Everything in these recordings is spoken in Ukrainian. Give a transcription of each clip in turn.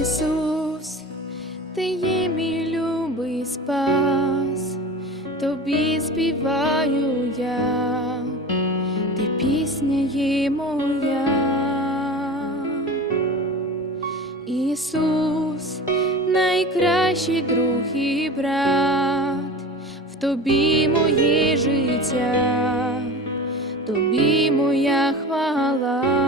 Ісус, ти є мій любий спас, тобі співаю я, ти пісня є моя. Ісус, найкращий друг і брат, в тобі моє життя, тобі моя хвала.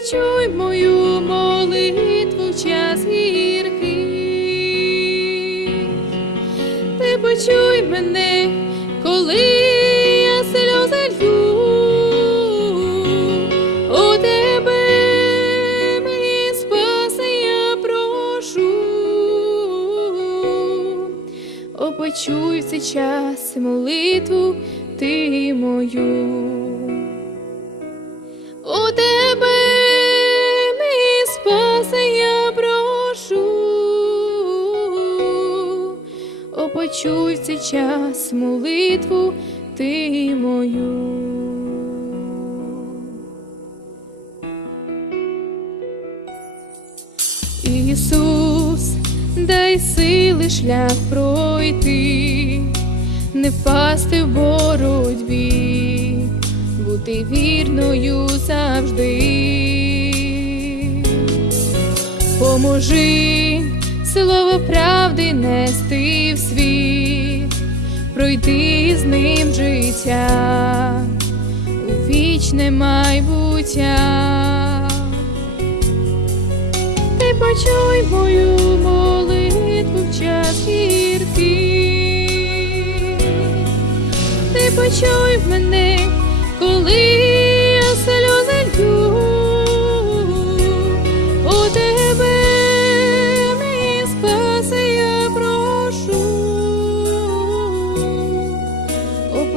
Почуй мою молитву час гіркий. Ти почуй мене, коли я сльози лью. У тебе, мій прошу. О, почуй в цей час молитву ти мою. О, почуй в цей час молитву ти мою. Ісус, дай сили шлях пройти, не впасти в боротьбі, бути вірною завжди. Поможи слово правди нести в світ, пройти з ним життя у вічне майбуття. Ти почуй мою молитву в час гіркий. Ти почуй мене, коли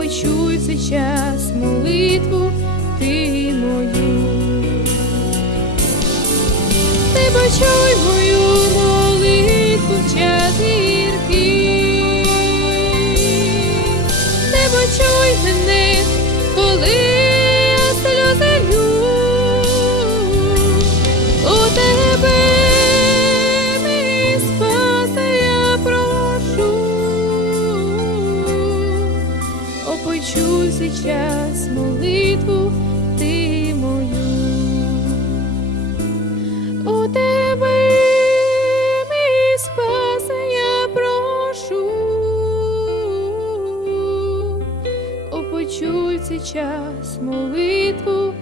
почуй цей час молитву ти мою. Ти почуй мою молитву в час гіркий. Ти почуй мене, коли час молитву ти мою. У тебе, мій спаси, я прошу. опочуй почуй цей час молитву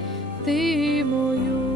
ти мою.